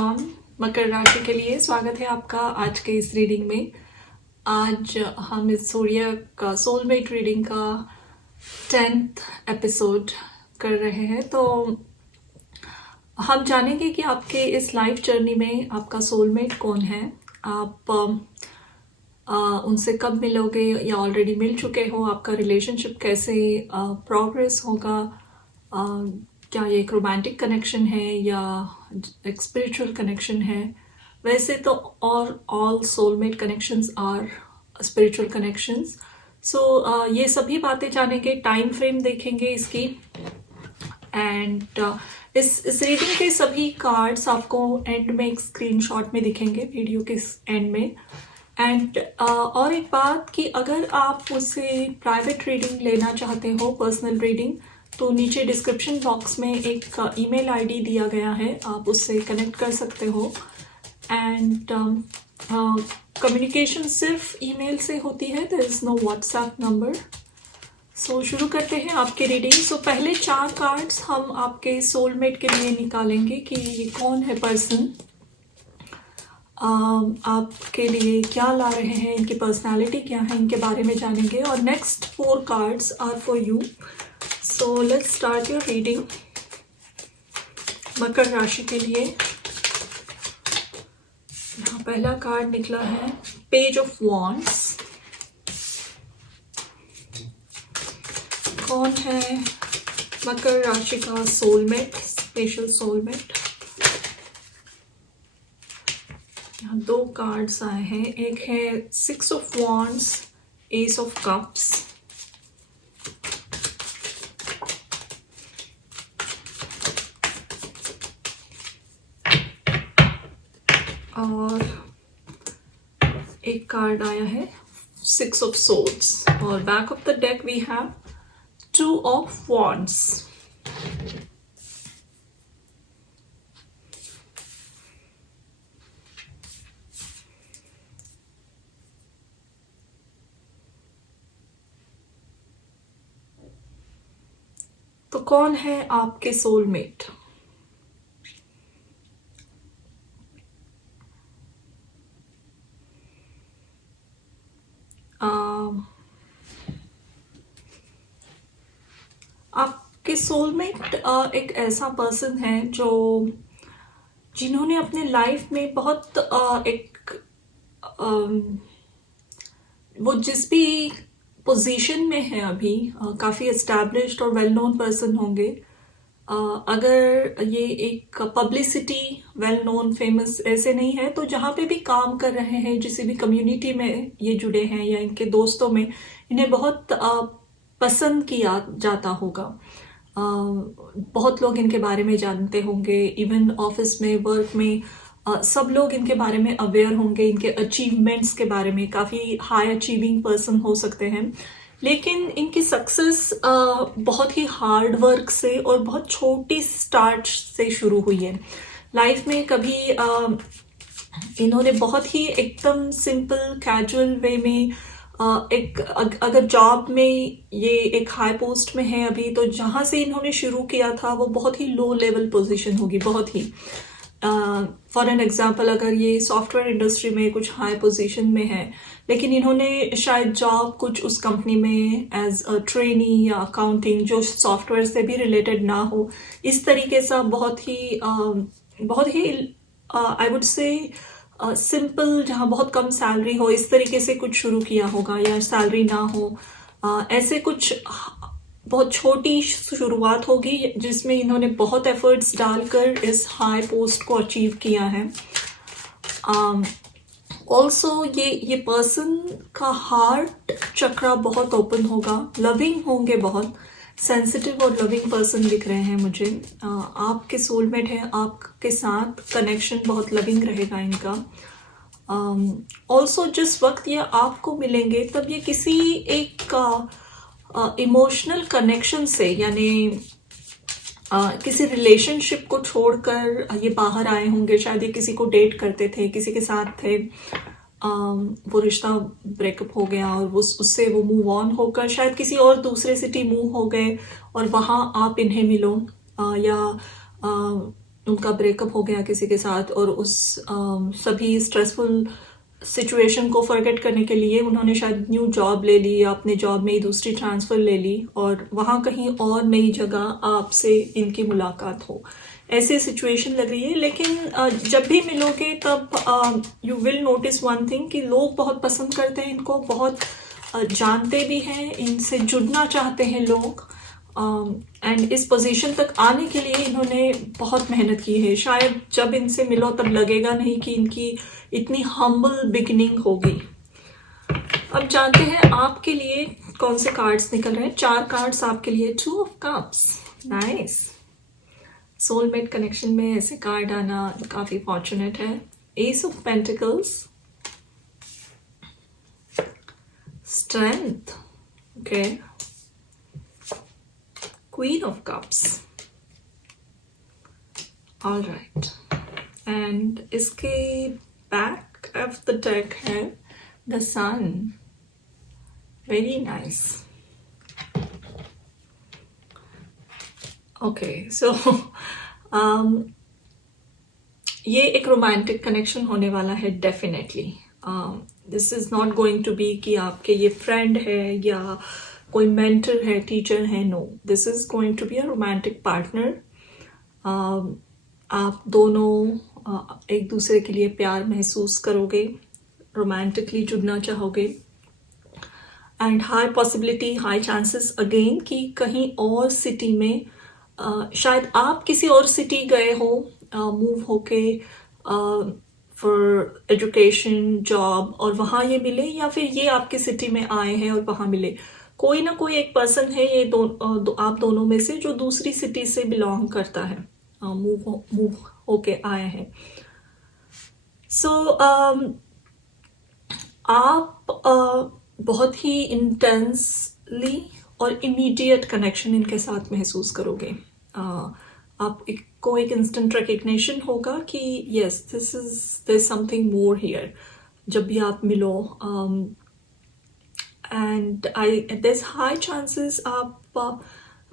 Everyone, मकर राशि के लिए स्वागत है आपका आज के इस रीडिंग में। आज हम इस सूर्य का सोलमेट रीडिंग का 10th एपिसोड कर रहे हैं। तो हम जानेंगे कि आपके इस लाइफ जर्नी में आपका सोलमेट कौन है, आप उनसे कब मिलोगे या ऑलरेडी मिल चुके हो, आपका रिलेशनशिप कैसे प्रोग्रेस होगा, क्या ये एक रोमांटिक कनेक्शन है या एक स्पिरिचुअल कनेक्शन है। वैसे तो all soulmate connections are spiritual connections. So ये सभी बातें जानेंगे, टाइम फ्रेम देखेंगे इसकी। एंड इस रीडिंग के सभी कार्ड्स आपको एंड में एक स्क्रीनशॉट में दिखेंगे, वीडियो के एंड में। एंड और एक बात कि अगर आप मुझसे प्राइवेट रीडिंग लेना चाहते हो, पर्सनल रीडिंग, तो नीचे डिस्क्रिप्शन बॉक्स में एक ईमेल आईडी दिया गया है, आप उससे कनेक्ट कर सकते हो। एंड कम्युनिकेशन सिर्फ ईमेल से होती है, there is no WhatsApp number. So शुरू करते हैं आपकी रीडिंग। सो पहले 4 कार्ड्स हम आपके सोलमेट के लिए निकालेंगे कि ये कौन है पर्सन, आपके लिए क्या ला रहे हैं, इनकी पर्सनालिटी क्या है, इनके बारे में जानेंगे। और next 4 cards are for you. So let's start your reading मकर राशि के लिए। यहाँ पहला कार्ड निकला है पेज ऑफ वॉन्ड्स। कौन है मकर राशि का सोलमेट, स्पेशल सोलमेट। यहाँ 2 कार्ड्स आए हैं, एक है 6 of wands, ace of cups, और एक कार्ड आया है 6 ऑफ सोर्ड्स। और back of the deck we have 2 of wands. तो कौन है आपके सोलमेट। आपके सोलमेट एक ऐसा पर्सन है जिन्होंने अपने लाइफ में बहुत वो जिस भी पोजीशन में है अभी, काफ़ी एस्टैब्लिश्ड और वेल नोन पर्सन होंगे। अगर ये एक पब्लिसिटी, वेल नोन, फेमस ऐसे नहीं है, तो जहाँ पे भी काम कर रहे हैं, जिस भी कम्युनिटी में ये जुड़े हैं या इनके दोस्तों में, इन्हें बहुत पसंद किया जाता होगा। बहुत लोग इनके बारे में जानते होंगे, इवन ऑफिस में, वर्क में सब लोग इनके बारे में अवेयर होंगे, इनके अचीवमेंट्स के बारे में। काफ़ी हाई अचीविंग पर्सन हो सकते हैं, लेकिन इनकी सक्सेस बहुत ही हार्ड वर्क से और बहुत छोटी स्टार्ट से शुरू हुई है। लाइफ में कभी इन्होंने बहुत ही एकदम सिंपल कैजुअल वे में अगर जॉब में ये एक हाई पोस्ट में है अभी, तो जहाँ से इन्होंने शुरू किया था वो बहुत ही लो लेवल पोजीशन होगी, बहुत ही। फॉर एन एग्जाम्पल, अगर ये सॉफ्टवेयर इंडस्ट्री में कुछ हाई पोजीशन में है, लेकिन इन्होंने शायद जॉब कुछ उस कंपनी में एज अ ट्रेनी या अकाउंटिंग, जो सॉफ्टवेयर से भी रिलेटेड ना हो, इस तरीके से बहुत ही आई वुड से सिंपल, जहाँ बहुत कम सैलरी हो, इस तरीके से कुछ शुरू किया होगा, या सैलरी ना हो, ऐसे कुछ बहुत छोटी शुरुआत होगी जिसमें इन्होंने बहुत एफर्ट्स डालकर इस हाई पोस्ट को अचीव किया है। ऑल्सो ये पर्सन का हार्ट चक्रा बहुत ओपन होगा, लविंग होंगे, बहुत सेंसिटिव और लविंग पर्सन दिख रहे हैं मुझे। आपके सोलमेट है, आपके साथ कनेक्शन बहुत लविंग रहेगा इनका। ऑल्सो जिस वक्त ये आपको मिलेंगे, तब ये किसी एक इमोशनल कनेक्शन से, यानी किसी रिलेशनशिप को छोड़कर ये बाहर आए होंगे। शायद ये किसी को डेट करते थे, किसी के साथ थे, वो रिश्ता ब्रेकअप हो गया और उससे वो मूव ऑन होकर शायद किसी और दूसरे सिटी मूव हो गए और वहाँ आप इन्हें मिलो, या उनका ब्रेकअप हो गया किसी के साथ, और उस सभी स्ट्रेसफुल सिचुएशन को फॉरगेट करने के लिए उन्होंने शायद न्यू जॉब ले ली, या अपने जॉब में ही दूसरी ट्रांसफ़र ले ली, और वहाँ कहीं और नई जगह आपसे इनकी मुलाकात हो, ऐसी सिचुएशन लग रही है। लेकिन जब भी मिलोगे तब you will notice one thing कि लोग बहुत पसंद करते हैं इनको, बहुत जानते भी हैं, इनसे जुड़ना चाहते हैं लोग, एंड इस पोजीशन तक आने के लिए इन्होंने बहुत मेहनत की है। शायद जब इनसे मिलो तब लगेगा नहीं कि इनकी इतनी हम्बल बिगिनिंग होगी। अब जानते हैं आपके लिए कौन से कार्ड्स निकल रहे हैं। 4 कार्ड्स आपके लिए, 2 of cups, nice. Soulmate connection में ऐसे कार्ड आना काफ़ी फॉर्चुनेट है। Ace of pentacles, strength, okay, queen of cups, all right. And इसके बैक ऑफ द डेक है the sun, very nice. Okay, so ये एक रोमांटिक कनेक्शन होने वाला है definitely. This is not going to be कि आपके ये फ्रेंड है या कोई मेंटर है, टीचर है, no, this is going to be a romantic partner. आप दोनों एक दूसरे के लिए प्यार महसूस करोगे, रोमांटिकली जुड़ना चाहोगे, and high possibility, high chances again कि कहीं और सिटी में शायद आप किसी और सिटी गए हो मूव होके फॉर एजुकेशन, जॉब, और वहाँ ये मिले, या फिर ये आपके सिटी में आए हैं और वहाँ मिले। कोई ना कोई एक पर्सन है ये आप दोनों में से जो दूसरी सिटी से बिलोंग करता है, मूव होके आए हैं। सो आप बहुत ही इंटेंसली और इमीडिएट कनेक्शन इनके साथ महसूस करोगे। आप को एक इंस्टेंट रिकग्निशन होगा कि yes, there is something more here जब भी आप मिलो। And there is high chances आप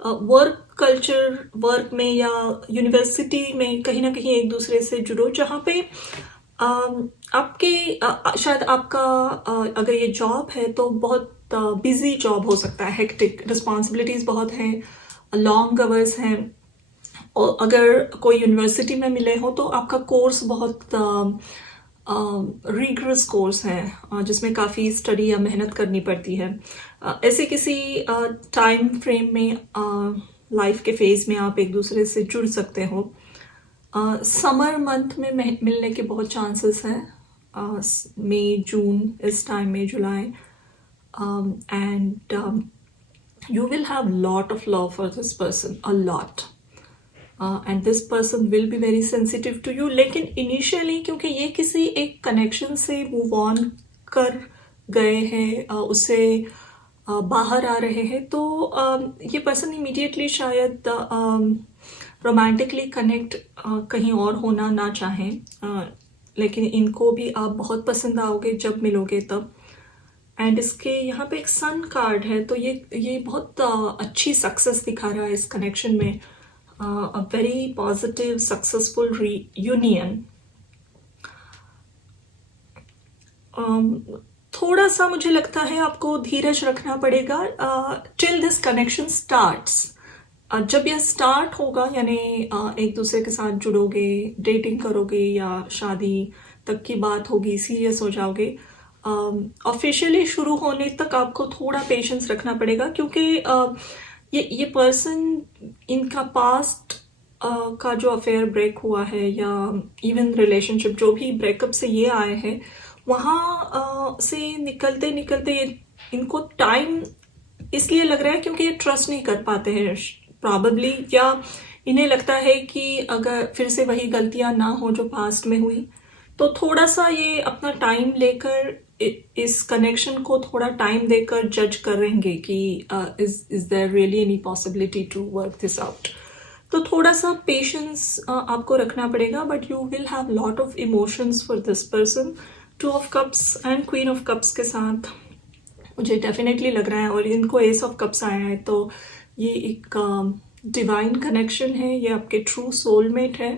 वर्क कल्चर, वर्क में या यूनिवर्सिटी में कहीं ना कहीं एक दूसरे से जुड़ो, जहाँ पे आपके शायद आपका अगर ये जॉब है तो बहुत बिजी जॉब हो सकता है, हेक्टिक, रिस्पॉन्सिबिलिटीज़ बहुत हैं, लॉन्ग आवर्स हैं। और अगर कोई यूनिवर्सिटी में मिले हो तो आपका कोर्स बहुत रिगरस कोर्स है, जिसमें काफ़ी स्टडी या मेहनत करनी पड़ती है। ऐसे किसी टाइम फ्रेम में लाइफ के फेज में आप एक दूसरे से जुड़ सकते हो। समर मंथ में मिलने के बहुत चांसेस हैं, मई, जून, इस टाइम में, जुलाई, and you will have lot of love for this person, a lot, and this person will be very sensitive to you। लेकिन इनिशियली क्योंकि ये किसी एक कनेक्शन से मूव ऑन कर गए हैं, उससे बाहर आ रहे हैं, तो ये पर्सन इमीडिएटली शायद रोमांटिकली कनेक्ट कहीं और होना ना चाहें, लेकिन इनको भी आप बहुत पसंद आओगे जब मिलोगे तब। एंड इसके यहाँ पे एक सन कार्ड है, तो ये बहुत अच्छी सक्सेस दिखा रहा है इस कनेक्शन में, a very positive successful reunion. थोड़ा सा मुझे लगता है आपको धीरज रखना पड़ेगा टिल दिस कनेक्शन स्टार्ट्स। जब यह स्टार्ट होगा, यानी एक दूसरे के साथ जुड़ोगे, डेटिंग करोगे या शादी तक की बात होगी, सीरियस हो जाओगे, ऑफिशियली शुरू होने तक आपको थोड़ा पेशेंस रखना पड़ेगा, क्योंकि ये पर्सन, इनका पास्ट का जो अफेयर ब्रेक हुआ है या इवन रिलेशनशिप जो भी ब्रेकअप से ये आए हैं, वहाँ से निकलते निकलते इनको टाइम इसलिए लग रहा है क्योंकि ये ट्रस्ट नहीं कर पाते हैं प्रॉबेबली, या इन्हें लगता है कि अगर फिर से वही गलतियाँ ना हो जो पास्ट में हुई, तो थोड़ा सा ये अपना टाइम लेकर इस कनेक्शन को थोड़ा टाइम देकर जज करेंगे कि is there really any possibility to work this out. तो थोड़ा सा पेशेंस आपको रखना पड़ेगा, but you will have lot of emotions for this person. 2 of cups and queen of cups के साथ मुझे डेफिनेटली लग रहा है, और इनको एस ऑफ कप्स आया है, तो ये एक डिवाइन कनेक्शन है, ये आपके ट्रू सोलमेट है।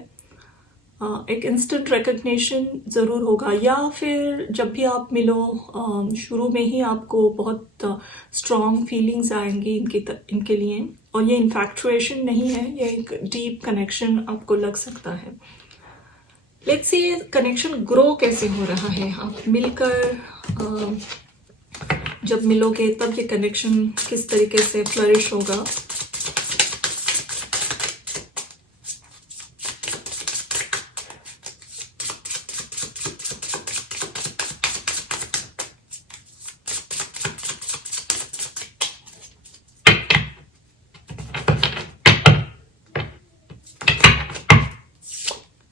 एक इंस्टेंट रिकग्निशन ज़रूर होगा, या फिर जब भी आप मिलो शुरू में ही आपको बहुत स्ट्रॉन्ग फीलिंग्स आएंगी इनके लिए, और ये इन्फैक्चुएशन नहीं है, ये एक डीप कनेक्शन आपको लग सकता है। लेट्स सी ये कनेक्शन ग्रो कैसे हो रहा है। आप मिलकर जब मिलोगे तब ये कनेक्शन किस तरीके से फ्लरिश होगा।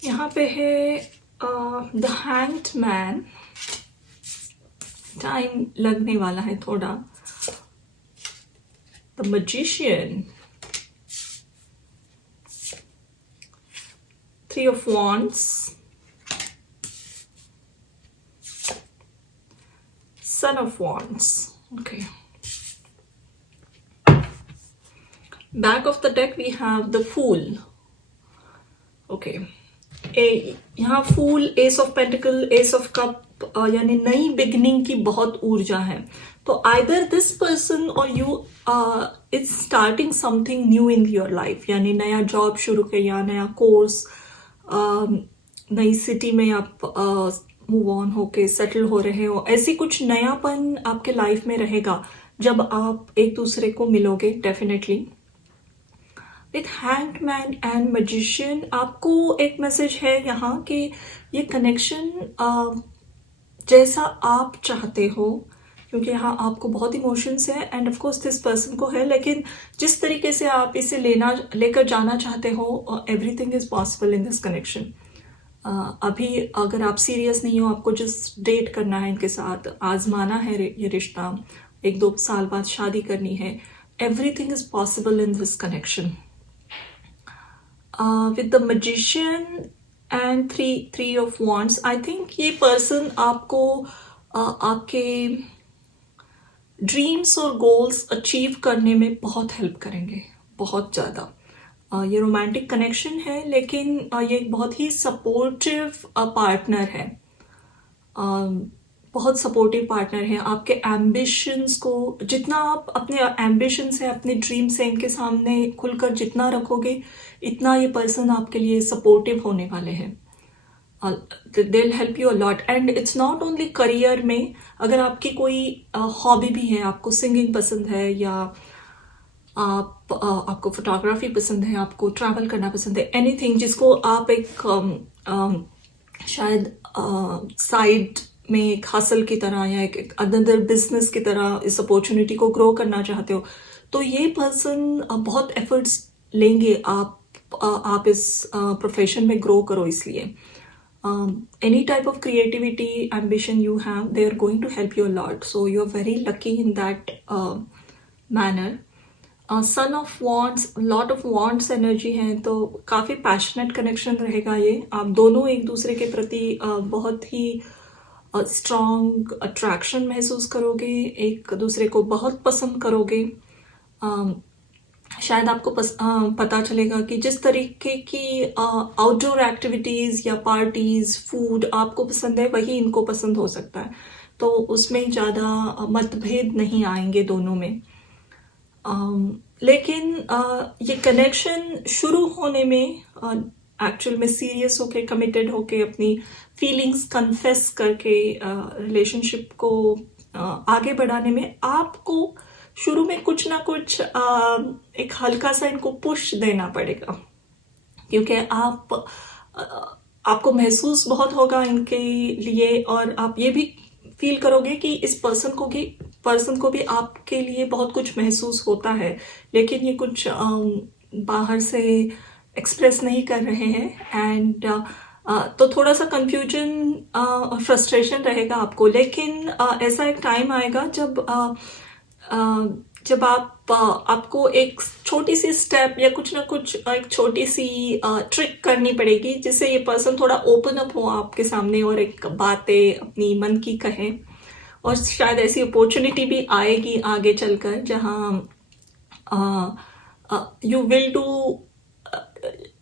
यहाँ पे है द हैंग्ड मैन, टाइम लगने वाला है थोड़ा। The magician, three of wands, sun of wands. Okay, back of the deck we have the fool. Okay, यहाँ fool, ace of pentacle, ace of cup, यानी नई बिगनिंग की बहुत ऊर्जा है। तो आइदर दिस पर्सन और you is starting something new in your life, यानी नया जॉब शुरू किया, नया कोर्स, नई सिटी में आप मूव ऑन होके सेटल हो रहे हो। ऐसी कुछ नयापन आपके लाइफ में रहेगा जब आप एक दूसरे को मिलोगे definitely. With hanged man and magician आपको एक मैसेज है यहाँ कि ये कनेक्शन जैसा आप चाहते हो, क्योंकि यहाँ आपको बहुत इमोशंस है end of course this person को है, लेकिन जिस तरीके से आप इसे लेकर जाना चाहते हो, everything is possible in this connection. अभी अगर आप सीरियस नहीं हो, आपको जस्ट डेट करना है, इनके साथ आजमाना है ये रिश्ता, 1-2 साल बाद शादी करनी है, everything is possible in this connection. With the magician and three of wands, I think ये पर्सन आपको आपके ड्रीम्स और गोल्स अचीव करने में बहुत हेल्प करेंगे, बहुत ज़्यादा। ये रोमांटिक कनेक्शन है, लेकिन ये एक बहुत ही सपोर्टिव पार्टनर है, बहुत सपोर्टिव पार्टनर है। आपके एम्बिशंस को, जितना आप अपने एम्बिशन से, अपने ड्रीम से इनके सामने खुलकर जितना रखोगे, इतना ये पर्सन आपके लिए सपोर्टिव होने वाले हैं। They will help you a lot, and it's not only career में। अगर आपकी कोई हॉबी भी है, आपको सिंगिंग पसंद है, या आपको फोटोग्राफी पसंद है, आपको ट्रैवल करना पसंद है, एनीथिंग जिसको आप एक शायद साइड में एक हासिल की तरह या एक अदर बिजनेस की तरह इस अपॉर्चुनिटी को ग्रो करना चाहते हो, तो ये पर्सन बहुत एफर्ट्स लेंगे आप इस प्रोफेशन में ग्रो करो। इसलिए any type of creativity ambition you have, they are going to help you a lot, so you are very lucky in that manner. Son of wands, lot of wands energy है, तो काफ़ी passionate connection रहेगा ये। आप दोनों एक दूसरे के प्रति बहुत ही स्ट्रॉन्ग अट्रैक्शन महसूस करोगे, एक दूसरे को बहुत पसंद करोगे। शायद आपको पता चलेगा कि जिस तरीके की आउटडोर एक्टिविटीज़ या पार्टीज़, फूड आपको पसंद है, वही इनको पसंद हो सकता है, तो उसमें ज़्यादा मतभेद नहीं आएंगे दोनों में। लेकिन ये कनेक्शन शुरू होने में, एक्चुअल में सीरियस होके, कमिटेड होके, अपनी फीलिंग्स कन्फेस करके रिलेशनशिप को आगे बढ़ाने में आपको शुरू में कुछ ना कुछ एक हल्का सा इनको पुश देना पड़ेगा, क्योंकि आपको महसूस बहुत होगा इनके लिए, और आप ये भी फील करोगे कि इस पर्सन को भी आपके लिए बहुत कुछ महसूस होता है, लेकिन ये कुछ बाहर से एक्सप्रेस नहीं कर रहे हैं। एंड तो थोड़ा सा कंफ्यूजन और फ्रस्ट्रेशन रहेगा आपको, लेकिन ऐसा एक टाइम आएगा जब आपको एक छोटी सी स्टेप या कुछ ना कुछ एक छोटी सी ट्रिक करनी पड़ेगी, जिससे ये पर्सन थोड़ा ओपन अप हो आपके सामने और एक बातें अपनी मन की कहे, और शायद ऐसी अपॉर्चुनिटी भी आएगी आगे चलकर, जहाँ यू विल डू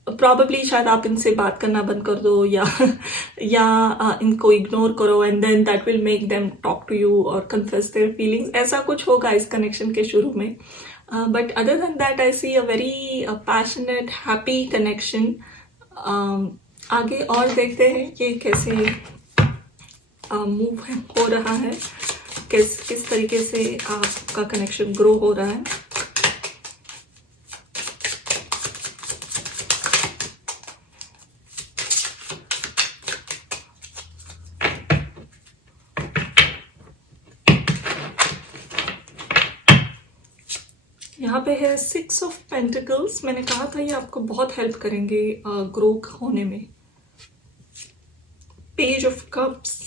प्रॉबेबली शायद आप इनसे बात करना बंद कर दो, या इनको इग्नोर करो, and then that will make them talk to you और कन्फेस देयर फीलिंग्स। ऐसा कुछ होगा इस कनेक्शन के शुरू में, but other than that I see a very passionate happy connection. आगे और देखते हैं ये कैसे मूव हो रहा है, किस तरीके से आपका कनेक्शन ग्रो हो रहा है। यहाँ पे है 6 ऑफ पेंटिकल्स। मैंने कहा था ये आपको बहुत हेल्प करेंगे ग्रो होने में। Page of cups,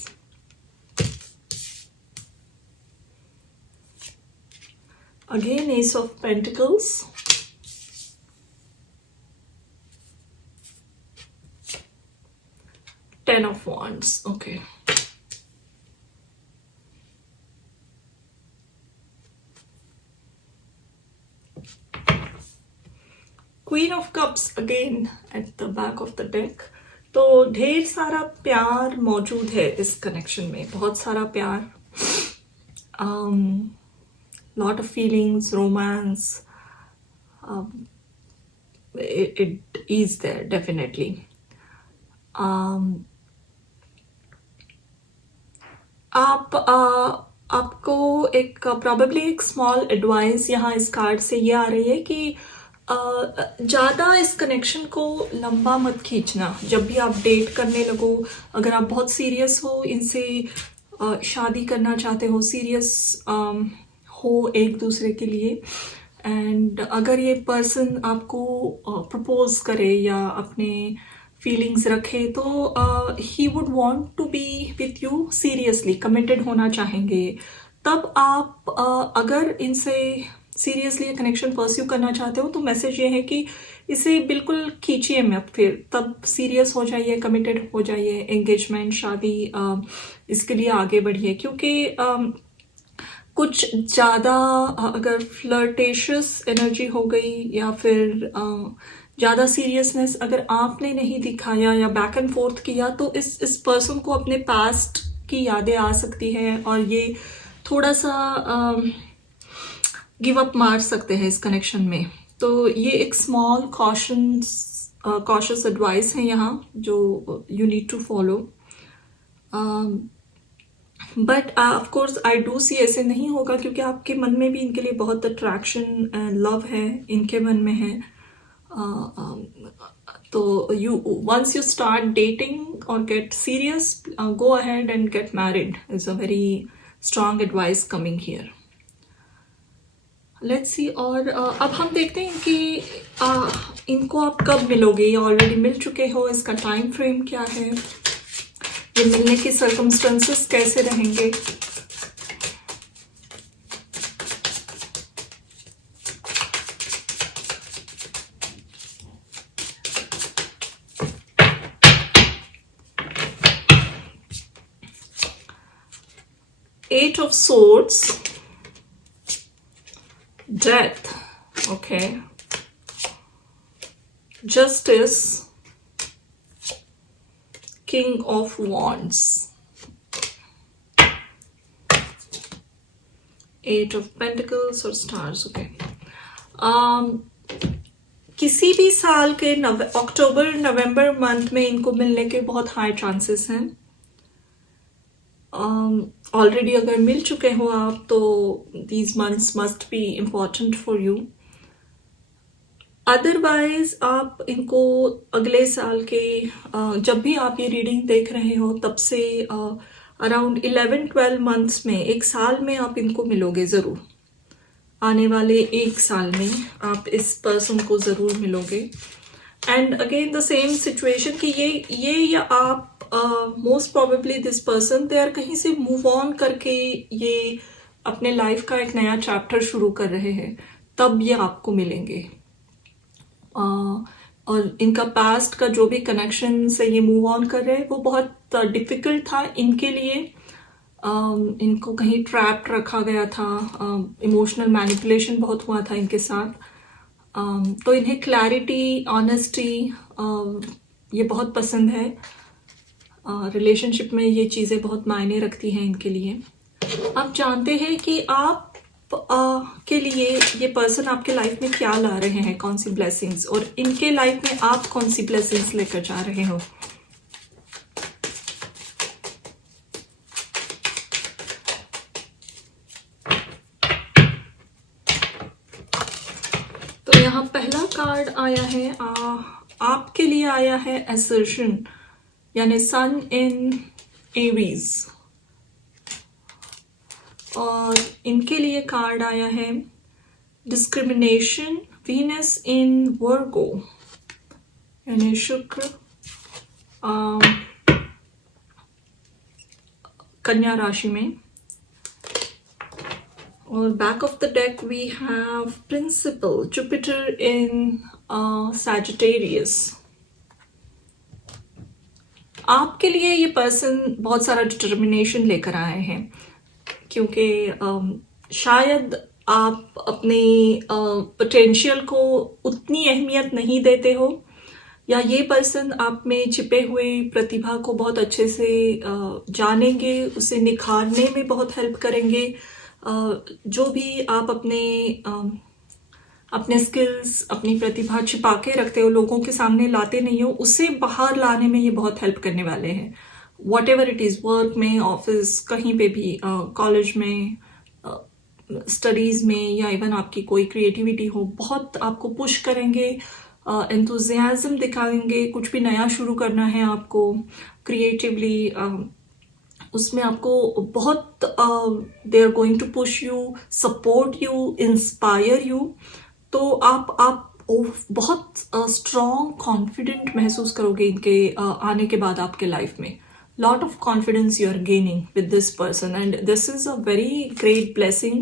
again S of pentacles, ten of wands. Okay, queen of cups again at the back of the deck. तो ढेर सारा प्यार मौजूद है इस कनेक्शन में, बहुत सारा प्यार, lot of feelings, romance, it is there definitely. आपको एक probably एक small advice यहाँ इस कार्ड से ये आ रही है कि ज़्यादा इस कनेक्शन को लंबा मत खींचना। जब भी आप डेट करने लगो, अगर आप बहुत सीरियस हो, इनसे शादी करना चाहते हो, सीरियस हो एक दूसरे के लिए, एंड अगर ये पर्सन आपको प्रपोज करे या अपने फीलिंग्स रखे, तो he would want to be with you seriously, committed होना चाहेंगे। तब आप अगर इनसे सीरियसली कनेक्शन परस्यू करना चाहते हो, तो मैसेज ये है कि इसे बिल्कुल खींचिए मत, फिर तब सीरियस हो जाइए, कमिटेड हो जाइए, एंगेजमेंट, शादी, इसके लिए आगे बढ़िए। क्योंकि कुछ ज़्यादा अगर फ्लर्टेशियस एनर्जी हो गई या फिर ज़्यादा सीरियसनेस अगर आपने नहीं दिखाया या बैक एंड फोर्थ किया, तो इस पर्सन को अपने पास्ट की यादें आ सकती हैं और ये थोड़ा सा गिव अप मार सकते हैं इस कनेक्शन में। तो ये एक स्मॉल कॉशियस एडवाइस है यहाँ जो you need to follow. But of course I do see ऐसे नहीं होगा, क्योंकि आपके मन में भी इनके लिए बहुत अट्रैक्शन एंड लव है, इनके मन में है। तो you once you start dating और get serious, go ahead and get married is a very strong advice coming here. Let's see. और अब हम देखते हैं कि इनको आप कब मिलोगे, या ऑलरेडी मिल चुके हो, इसका टाइम फ्रेम क्या है, ये मिलने के सर्कमस्टेंसेस कैसे रहेंगे। Eight of swords, death, okay, justice, king of wands, eight of pentacles और stars, okay. किसी भी साल के अक्टूबर नवंबर मंथ में इनको मिलने के बहुत हाई चांसेस हैं। ऑलरेडी अगर मिल चुके हो आप, तो these months must be important for you. Otherwise आप इनको अगले साल के जब भी आप ये रीडिंग देख रहे हो, तब से अराउंड 11-12 मंथ्स में, एक साल में आप इनको मिलोगे ज़रूर। आने वाले एक साल में आप इस पर्सन को ज़रूर मिलोगे। And again the same situation कि ये या आप most probably this person they are कहीं से मूव ऑन करके ये अपने लाइफ का एक नया चैप्टर शुरू कर रहे हैं, तब ये आपको मिलेंगे। और इनका पास्ट का जो भी कनेक्शन से ये मूव ऑन कर रहे हैं, वो बहुत डिफिकल्ट था इनके लिए। इनको कहीं ट्रैप्ड रखा गया था, इमोशनल मैनिपुलेशन बहुत हुआ था इनके साथ। तो इन्हें क्लैरिटी, ऑनेस्टी ये बहुत पसंद है। रिलेशनशिप में ये चीज़ें बहुत मायने रखती हैं इनके लिए। आप जानते हैं कि आप के लिए ये पर्सन आपके लाइफ में क्या ला रहे हैं, कौन सी ब्लेसिंग्स, और इनके लाइफ में आप कौन सी ब्लेसिंग्स लेकर जा रहे हो। तो यहाँ पहला कार्ड आया है, आपके लिए आया है असर्शन, यानी सन इन एरीज, और इनके लिए कार्ड आया है डिस्क्रिमिनेशन, वीनस इन वर्गो, यानी शुक्र कन्या राशि में। और back of the deck we have principle, Jupiter in Sagittarius. आपके लिए ये पर्सन बहुत सारा डिटर्मिनेशन लेकर आए हैं, क्योंकि शायद आप अपने पोटेंशियल को उतनी अहमियत नहीं देते हो, या ये पर्सन आप में छिपे हुए प्रतिभा को बहुत अच्छे से जानेंगे, उसे निखारने में बहुत हेल्प करेंगे। जो भी आप अपने स्किल्स, अपनी प्रतिभा छिपा के रखते हो, लोगों के सामने लाते नहीं हो, उसे बाहर लाने में ये बहुत हेल्प करने वाले हैं। What ever it is, work में, ऑफिस, कहीं पे भी, कॉलेज में, स्टडीज़ में, या इवन आपकी कोई क्रिएटिविटी हो, बहुत आपको पुश करेंगे, एंथुजियाज्म दिखाएंगे। कुछ भी नया शुरू करना है आपको क्रिएटिवली, उसमें आपको बहुत they are going to push you, support you, inspire you. तो आप बहुत स्ट्रॉन्ग, कॉन्फिडेंट महसूस करोगे इनके आने के बाद आपके लाइफ में। lot of confidence you are gaining with this person, and this is a very great blessing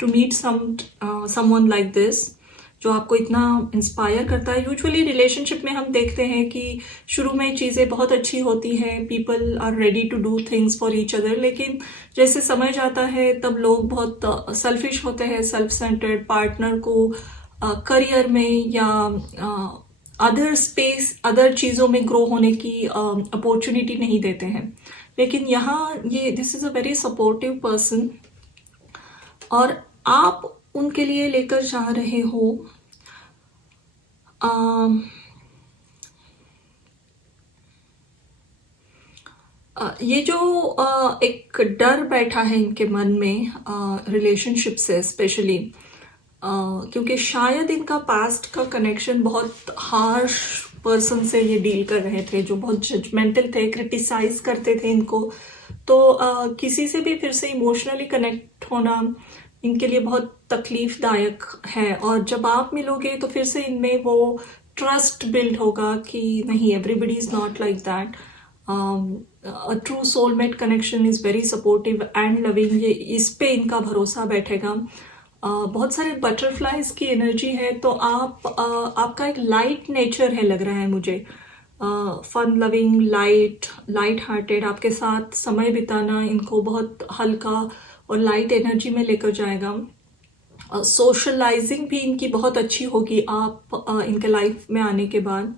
to meet someone like this, जो आपको इतना इंस्पायर करता है। यूजुअली रिलेशनशिप में हम देखते हैं कि शुरू में चीज़ें बहुत अच्छी होती हैं, people are ready to do things for each other, लेकिन जैसे समय जाता है तब लोग बहुत सेल्फिश होते हैं, सेल्फ सेंटर्ड, पार्टनर को करियर में या अदर स्पेस, अदर चीज़ों में ग्रो होने की अपॉर्चुनिटी नहीं देते हैं। लेकिन यहाँ ये this is a very supportive person, और आप उनके लिए लेकर जा रहे हो ये जो एक डर बैठा है इनके मन में रिलेशनशिप से स्पेशली, क्योंकि शायद इनका पास्ट का कनेक्शन बहुत हार्श पर्सन से ये डील कर रहे थे, जो बहुत जजमेंटल थे, क्रिटिसाइज करते थे इनको। तो किसी से भी फिर से इमोशनली कनेक्ट होना इनके लिए बहुत तकलीफदायक है, और जब आप मिलोगे तो फिर से इनमें वो ट्रस्ट बिल्ड होगा कि नहीं, everybody is not like that. A true soulmate connection is very supportive and loving, ये इस पे इनका भरोसा बैठेगा। बहुत सारे बटरफ्लाइज की एनर्जी है, तो आपका एक लाइट नेचर है लग रहा है मुझे, फन लविंग, लाइट हार्टेड। आपके साथ समय बिताना इनको बहुत हल्का और लाइट एनर्जी में लेकर जाएगा। सोशलाइजिंग भी इनकी बहुत अच्छी होगी आप इनके लाइफ में आने के बाद।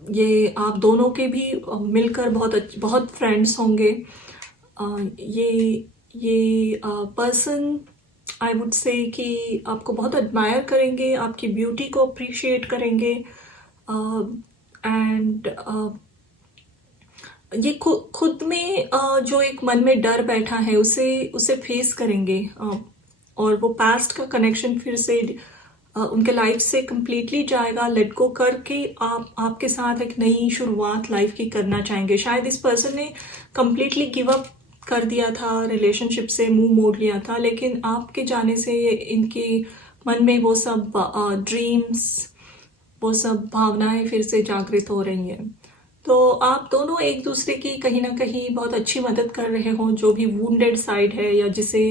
ये आप दोनों के भी मिलकर बहुत फ्रेंड्स होंगे। ये पर्सन आई वुड से कि आपको बहुत एडमायर करेंगे, आपकी ब्यूटी को अप्रिशिएट करेंगे, एंड ये खुद में जो एक मन में डर बैठा है उसे फेस करेंगे, और वो पास्ट का कनेक्शन फिर से उनके लाइफ से कंप्लीटली जाएगा। लेट गो करके आपके साथ एक नई शुरुआत लाइफ की करना चाहेंगे। शायद इस पर्सन ने कंप्लीटली गिव अप कर दिया था, रिलेशनशिप से मुंह मोड़ लिया था, लेकिन आपके जाने से इनके मन में वो सब ड्रीम्स, वो सब भावनाएं फिर से जागृत हो रही हैं। तो आप दोनों एक दूसरे की कहीं ना कहीं बहुत अच्छी मदद कर रहे हो। जो भी वुंडेड साइड है या जिसे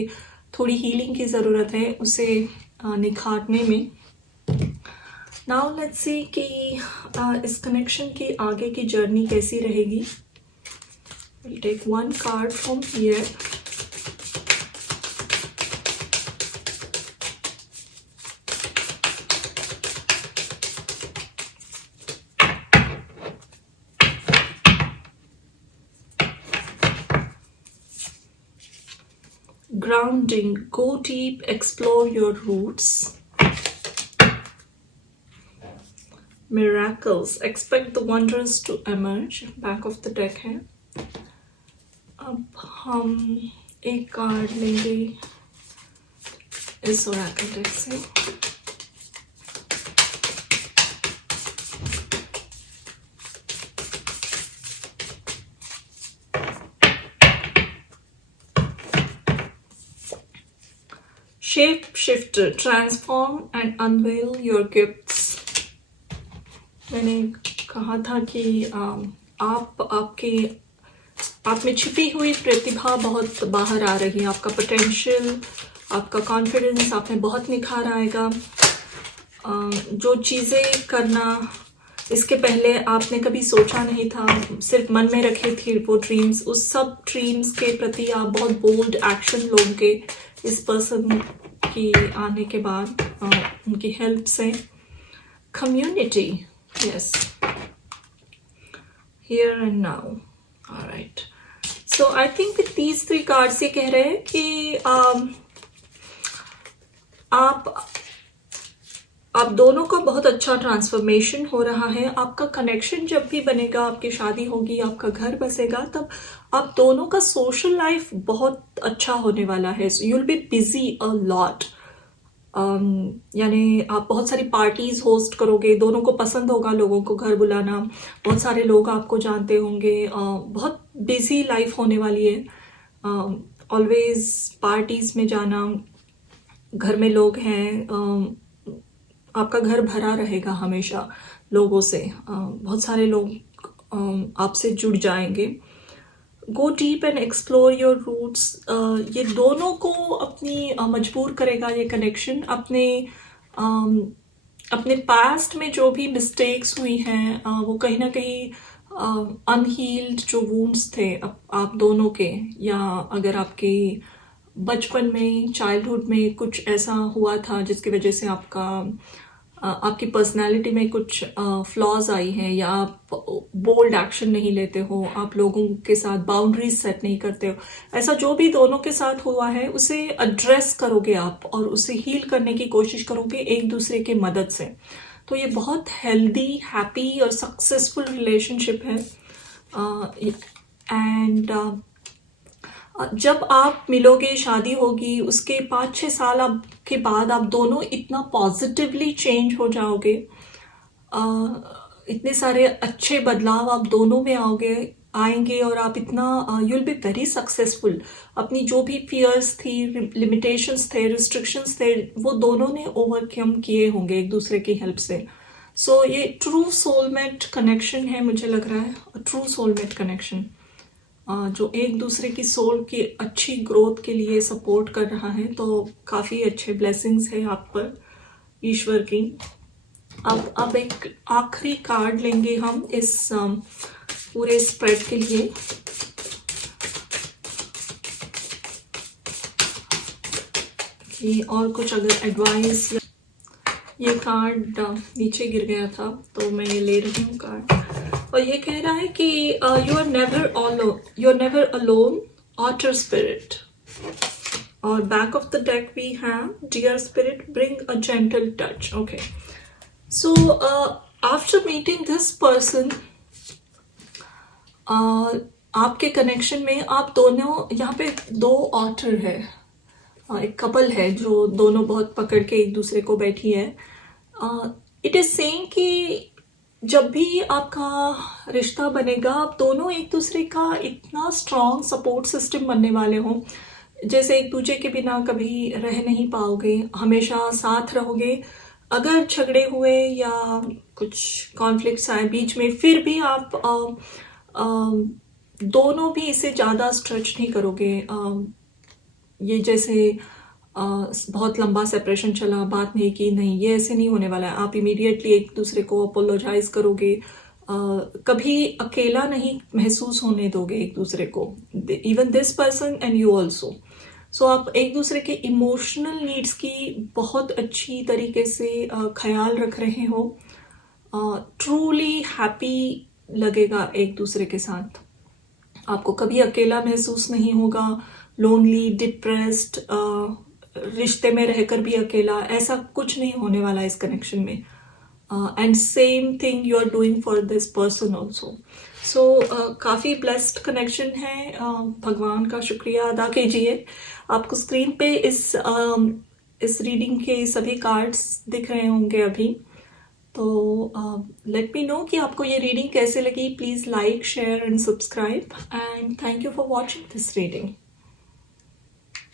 थोड़ी हीलिंग की ज़रूरत है, उसे निखारने में। नाउ लेट्स सी कि इस कनेक्शन की आगे की जर्नी कैसी रहेगी। We'll take one card from here. grounding. Go deep, explore your roots. Miracles. Expect the wonders to emerge. Back of the deck है. अब हम एक कार्ड लेंगे इस oracle deck से. Shape shifter, transform and unveil your gifts. मैंने कहा था कि आप में छिपी हुई प्रतिभा बहुत बाहर आ रही है. आपका पोटेंशियल, आपका कॉन्फिडेंस आप में बहुत निखार आएगा. जो चीज़ें करना इसके पहले आपने कभी सोचा नहीं था, सिर्फ मन में रखे थे वो ड्रीम्स, उस सब ड्रीम्स के प्रति आप बहुत बोल्ड एक्शन लोगे इस पर्सन की आने के बाद, उनकी हेल्प से. Community, yes, here and now. Alright, so I think with these 3 cards ये कह रहे हैं कि आप दोनों का बहुत अच्छा ट्रांसफॉर्मेशन हो रहा है. आपका कनेक्शन जब भी बनेगा, आपकी शादी होगी, आपका घर बसेगा, तब आप दोनों का सोशल लाइफ बहुत अच्छा होने वाला है. You will be busy a lot. यानी आप बहुत सारी पार्टीज होस्ट करोगे. दोनों को पसंद होगा लोगों को घर बुलाना. बहुत सारे लोग आपको जानते होंगे. बहुत बिजी लाइफ होने वाली है. ऑलवेज पार्टीज में जाना, घर में लोग हैं, आपका घर भरा रहेगा हमेशा लोगों से. बहुत सारे लोग आपसे जुड़ जाएंगे. Go deep and explore your roots. ये दोनों को अपनी मजबूर करेगा ये कनेक्शन. अपने पास्ट में जो भी मिस्टेक्स हुई हैं, वो कहीं ना कहीं अनहील्ड जो वुंड्स थे आप दोनों के, या अगर आपके बचपन में, चाइल्डहुड में कुछ ऐसा हुआ था जिसकी वजह से आपकी पर्सनालिटी में कुछ फ्लॉज आई हैं, या आप बोल्ड एक्शन नहीं लेते हो, आप लोगों के साथ बाउंड्रीज सेट नहीं करते हो, ऐसा जो भी दोनों के साथ हुआ है उसे एड्रेस करोगे आप और उसे हील करने की कोशिश करोगे एक दूसरे की मदद से. तो ये बहुत हेल्दी, हैप्पी और सक्सेसफुल रिलेशनशिप है. एंड जब आप मिलोगे, शादी होगी, उसके 5-6 साल के बाद आप दोनों इतना पॉजिटिवली चेंज हो जाओगे. इतने सारे अच्छे बदलाव आप दोनों में आएंगे और आप इतना you will be very successful. अपनी जो भी फियर्स थी, लिमिटेशंस थे, रिस्ट्रिक्शंस थे, वो दोनों ने ओवरकम किए होंगे एक दूसरे की हेल्प से. सो ये ट्रू सोलमेट कनेक्शन है, मुझे लग रहा है. ट्रू सोलमेट कनेक्शन जो एक दूसरे की सोल की अच्छी ग्रोथ के लिए सपोर्ट कर रहा है. तो काफ़ी अच्छे ब्लेसिंग्स है आप पर ईश्वर की. अब एक आखिरी कार्ड लेंगे हम इस पूरे स्प्रेड के लिए. कि और कुछ अगर एडवाइस, ये कार्ड नीचे गिर गया था तो मैं ये ले रही हूँ कार्ड. और ये कह रहा है कि you are never alone, outer spirit. और back of the deck we have dear spirit, bring a gentle touch. Okay, so after meeting this person, आपके कनेक्शन में आप दोनों, यहाँ पे 2 ऑटर है, एक कपल है जो दोनों बहुत पकड़ के एक दूसरे को बैठी है. इट इज सेइंग कि जब भी आपका रिश्ता बनेगा, आप दोनों एक दूसरे का इतना स्ट्रॉन्ग सपोर्ट सिस्टम बनने वाले हों, जैसे एक दूसरे के बिना कभी रह नहीं पाओगे, हमेशा साथ रहोगे. अगर झगड़े हुए या कुछ कॉन्फ्लिक्ट्स आए बीच में, फिर भी आप दोनों भी इसे ज़्यादा स्ट्रेच नहीं करोगे. ये जैसे बहुत लंबा सेपरेशन चला, बात नहीं की, नहीं, ये ऐसे नहीं होने वाला है. आप इमीडिएटली एक दूसरे को अपोलोजाइज करोगे. कभी अकेला नहीं महसूस होने दोगे एक दूसरे को, even this person and you also. So आप एक दूसरे के इमोशनल नीड्स की बहुत अच्छी तरीके से ख्याल रख रहे हो. ट्रूली हैप्पी लगेगा एक दूसरे के साथ. आपको कभी अकेला महसूस नहीं होगा. लोनली, डिप्रेस्ड, रिश्ते में रहकर भी अकेला, ऐसा कुछ नहीं होने वाला इस कनेक्शन में. And same thing you are doing for this person also. So काफ़ी ब्लेस्ड कनेक्शन है. भगवान का शुक्रिया अदा कीजिए. आपको स्क्रीन पे इस रीडिंग के सभी कार्ड्स दिख रहे होंगे अभी. तो लेट मी नो कि आपको ये रीडिंग कैसे लगी. Please like, share and subscribe, and thank you for watching this reading.